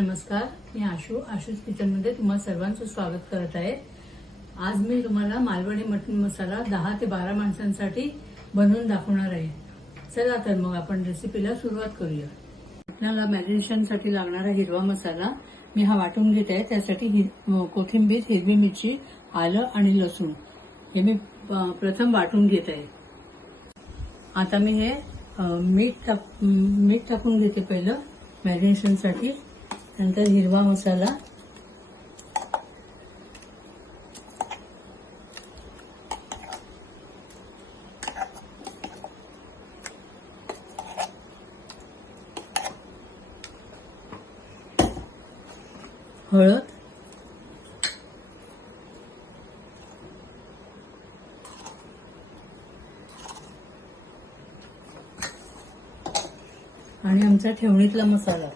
नमस्कार, मी आशूच किचनमध्ये तुम्हा सर्वांचं स्वागत करत आहे। आज मी तुम्हाला मालवणी मटन मसाला 10 ते 12 माणसांसाठी बनवून दाखवणार आहे। चला तर मग आपण रेसिपीला सुरुवात करूया। मटणाला मॅरिनेशनसाठी लागणारा हिरवा मसाला मी हा वाटून घेत आहे। त्यासाठी कोथिंबीर, हिरवी मिरची, आलं आणि लसूण हे मी प्रथम वाटून घेत आहे। आता मी हे मीठ टाकून घेते पहिलं मॅरिनेशनसाठी, नंतर हिरवा मसाला, हळद, आणि आमचा ठेवणीतला मसाला।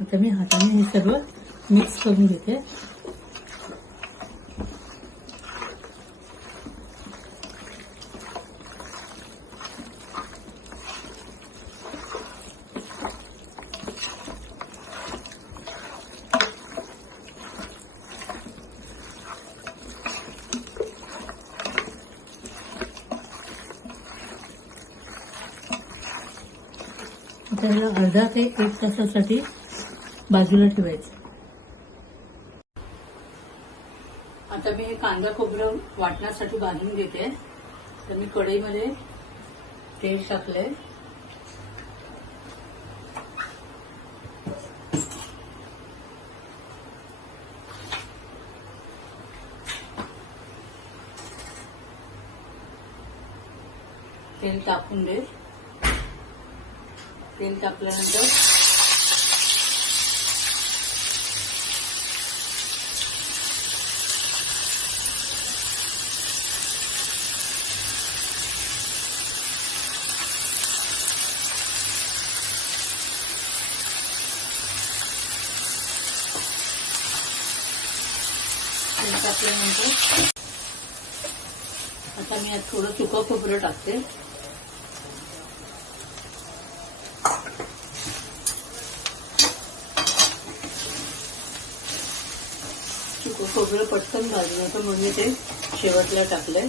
आता मी हाताने हे सगळं मिक्स करून घेते। आता याला अर्धा ते 1 तासासाठी बाजूला ठेवायचं। आता मी हे कांदा खोबरं वाटण्यासाठी भाजून घेते। तर मी कढईमध्ये तेल टाकलंय, तेल टाकून दे। तेल टाकल्यानंतर आता मी यात थोडं सुकं खोबरं टाकते। सुकं खोबरं पटकन भाजून नका म्हणून मी ते शेवटला टाकलंय।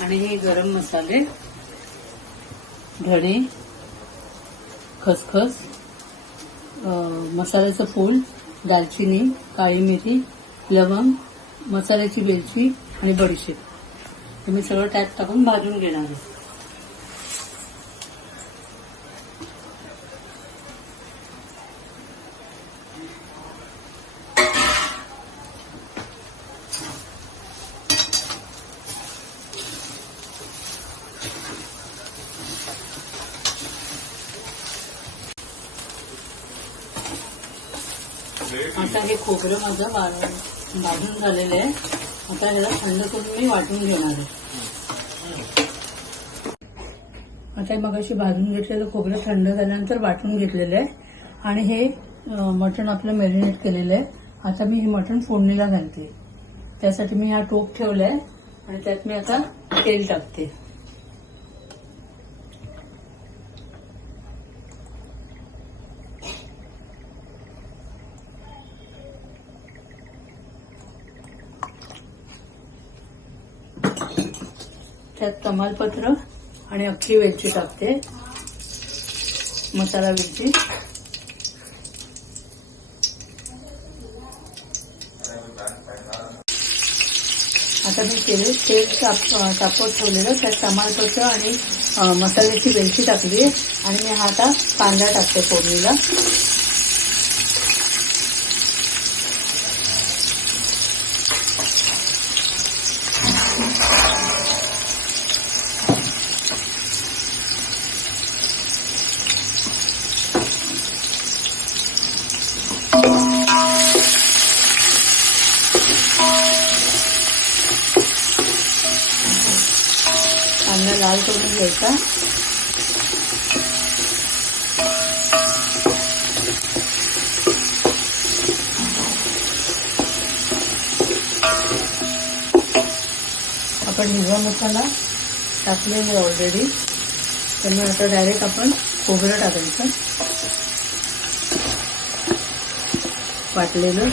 आणि हे गरम मसाले, धणे, खसखस, मसाल्याचं फूल, दालचिनी, काळी मिरी, लवंग, मसाल्याची वेलची आणि बडीशेप हे मी सगळं त्यात टाकून भाजून घेणार आहे। आता हे खोबरं माझं भाजून झालेलं आहे। आता ह्याला थंड करून मी वाटून घेणार आहे। आता मगाशी भाजून घेतलेलं खोबरं थंड झाल्यानंतर वाटून घेतलेलं आहे आणि हे मटण आपलं मॅरिनेट केलेलं आहे। आता मी हे मटण फोडणीला घालते। त्यासाठी मी हा टोप ठेवलाय आणि त्यात मी आता तेल टाकते। त्यात तमालपत्र आणि अख्खी वेलची टाकते, मसाला वेलची। आता मी तेल तापवत ठेवलेलं, त्यात तमालपत्र आणि मसाल्याची वेलची टाकली आणि मी हा आता कांदा टाकते फोडणीला। लाल करून घ्यायचा. आपण हिरवा मसाला टाकलेला ऑलरेडी, त्यामुळे आता डायरेक्ट आपण खोबरं टाकायचं वाटलेलं.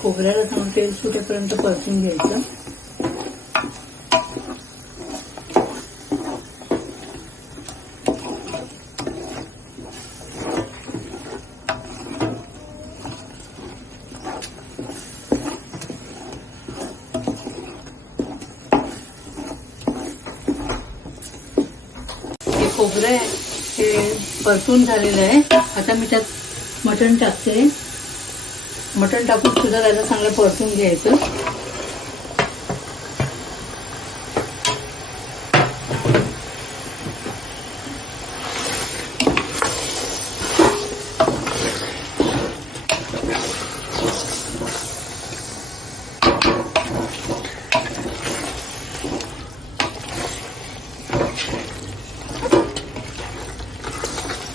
खोबऱ्याला चांगलं तेल सुटेपर्यंत परतून घ्यायचं. हे खोबरं आहे ते परतून झालेलं आहे. आता मी त्यात मटण टाकते. मटण टाकून सुद्धा त्याला चांगलं परतून घ्यायचं.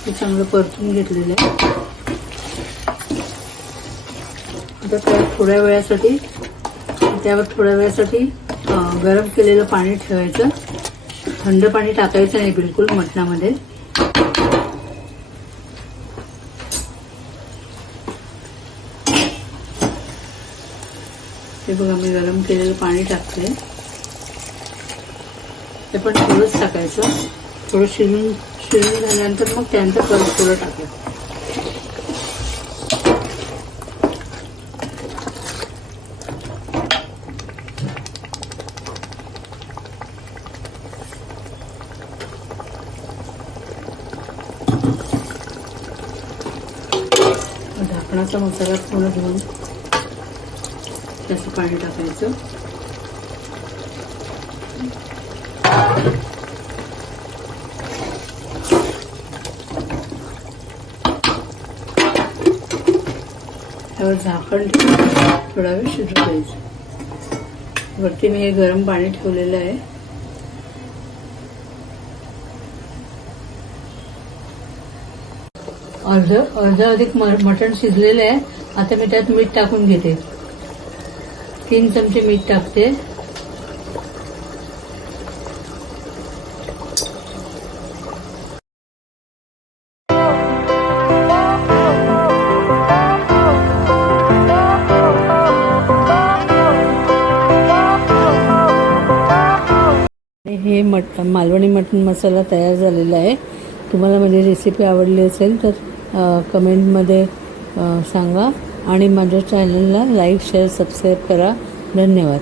हे चांगलं परतून घेतलेलं आहे. आता त्यावर थोड्या वेळासाठी गरम केलेलं पाणी ठेवायचं. थंड पाणी टाकायचं नाही बिलकुल मटणामध्ये. ते बघा मी गरम केलेलं पाणी टाकते. ते पण थोडंच टाकायचं. थोडं शिजून झाल्यानंतर मग त्यानंतर परत थोडं टाकायचं. झाकणाचा मसाला थोडं घेऊन त्याचं पाणी टाकायचं. त्यावर झाकण ठेवून थोडा वेळ शिजू द्यायचं. वरती मी हे गरम पाणी ठेवलेलं आहे. अर्ध अधिक मटण शिजलेलं आहे. आता मी त्यात मीठ टाकून घेते. 3 चमचे मीठ टाकते. हे मालवणी मटण मसाला तयार झालेला आहे. तुम्हाला माझी रेसिपी आवडली असेल तर कमेंटमध्ये सांगा आणि माझ्या चॅनलला लाईक शेअर सबस्क्राईब करा. धन्यवाद.